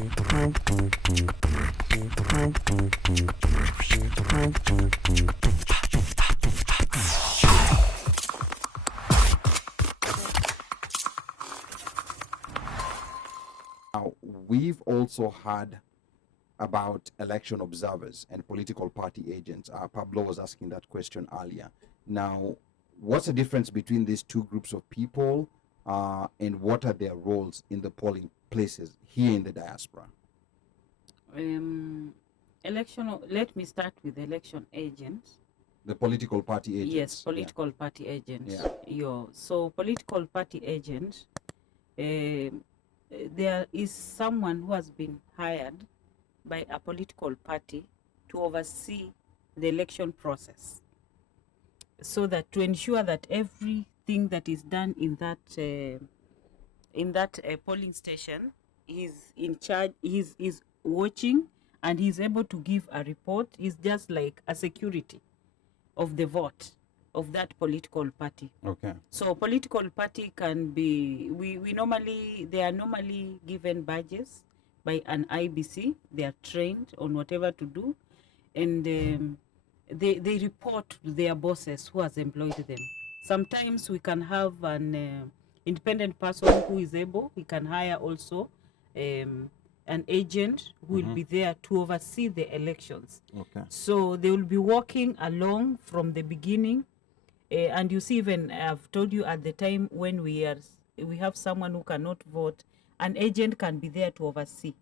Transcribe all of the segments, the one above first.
Now, we've also heard about election observers and political party agents. Pablo was asking that question earlier. Now, what's the difference between these two groups of people, and what are their roles in the polling places here in the diaspora? Let me start with election agents. The political party agents. Yes, political party agents. Yeah. So political party agent, there is someone who has been hired by a political party to oversee the election process, so that to ensure that everything that is done in that polling station, he's in charge, he's watching, and he's able to give a report. He's just like a security of the vote of that political party. Okay. So political party can be, they are normally given badges by an IBC. They are trained on whatever to do, and they report to their bosses who has employed them. Sometimes we can have an independent person who is able. We can hire also an agent who will be there to oversee the elections. Okay. So they will be walking along from the beginning. And you see, even I've told you at the time when we have someone who cannot vote, an agent can be there to oversee.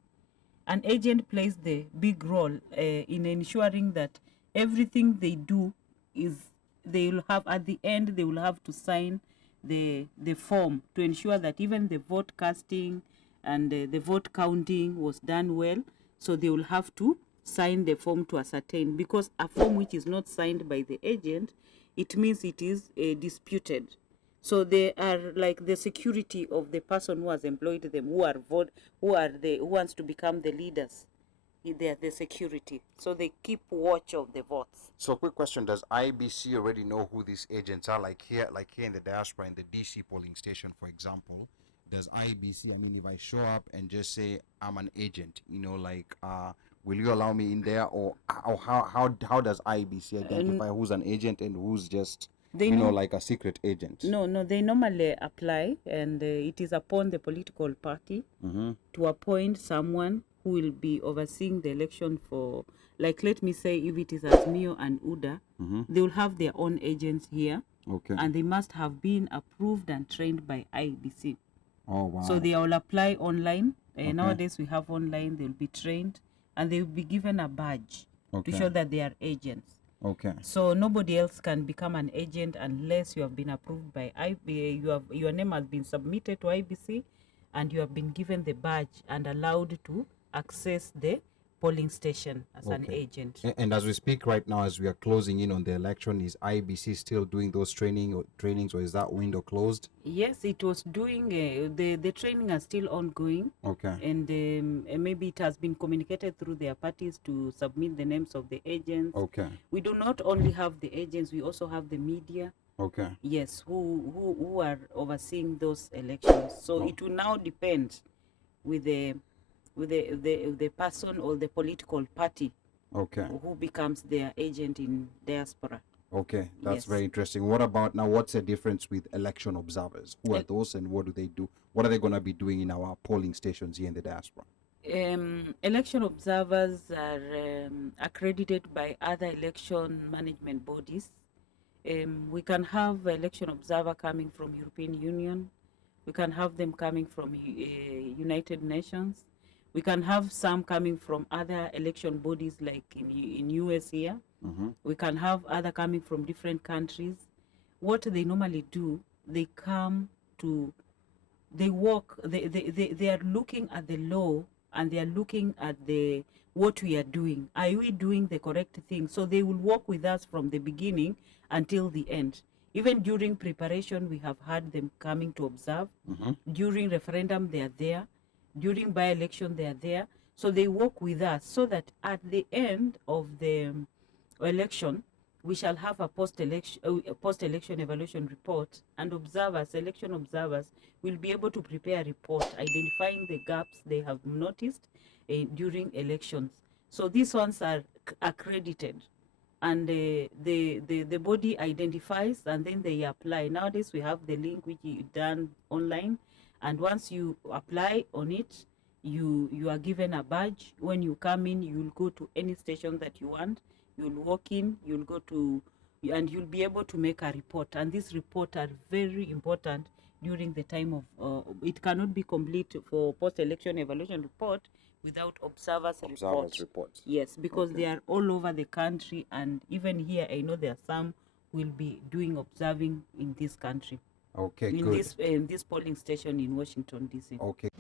An agent plays the big role in ensuring that everything they do is, they will have, at the end, they will have to sign the form to ensure that even the vote casting and the vote counting was done well. So they will have to sign the form to ascertain, because a form which is not signed by the agent, it means it is disputed. So they are like the security of the person who has employed them, who wants to become the leaders. They are the security. So they keep watch of the votes. So, quick question: does IBC already know who these agents are? Like here in the diaspora, in the DC polling station, for example, does IBC? I mean, if I show up and just say I'm an agent, will you allow me in there, or how does IBC identify who's an agent and who's just like a secret agent? No, they normally apply, and it is upon the political party to appoint someone who will be overseeing the election for, like, let me say, if it is Azmio and UDA, they will have their own agents here. Okay. And they must have been approved and trained by IBC. Oh, wow. So they will apply online. Nowadays we have online. They will be trained, and they will be given a badge to show that they are agents. Okay. So nobody else can become an agent unless you have been approved by IBC. Your name has been submitted to IBC, and you have been given the badge and allowed to access the polling station as an agent. And as we speak right now, as we are closing in on the election, is IBC still doing those trainings, or is that window closed? Yes, it was doing, the training is still ongoing. Okay. And maybe it has been communicated through their parties to submit the names of the agents. Okay. We do not only have the agents, we also have the media. Okay. Yes, who are overseeing those elections. So it will now depend with the person or the political party who becomes their agent in diaspora. Okay, that's very interesting. What about now? What's the difference with election observers? Who are those, and what do they do? What are they going to be doing in our polling stations here in the diaspora? Election observers are accredited by other election management bodies. We can have election observer coming from European Union. We can have them coming from United Nations. We can have some coming from other election bodies, like in US here. We can have other coming from different countries. What they normally do, they come to, they work, they are looking at the law, and they are looking at what we are doing. Are we doing the correct thing? So they will work with us from the beginning until the end. Even during preparation, we have had them coming to observe. During referendum, they are there. During by-election, they are there. So they work with us so that at the end of the election, we shall have a post-election evaluation report, and election observers will be able to prepare a report identifying the gaps they have noticed during elections. So these ones are accredited, and the body identifies, and then they apply. Nowadays we have the link which is done online, and once you apply on it, you are given a badge. When you come in, you'll go to any station that you want, you'll walk in, you'll go to, and you'll be able to make a report. And these reports are very important during the time of it cannot be complete for post-election evaluation report without observers report. Yes, because they are all over the country, and even here I know there are some will be doing observing in this country. Okay, in good. This polling station in Washington DC. Okay.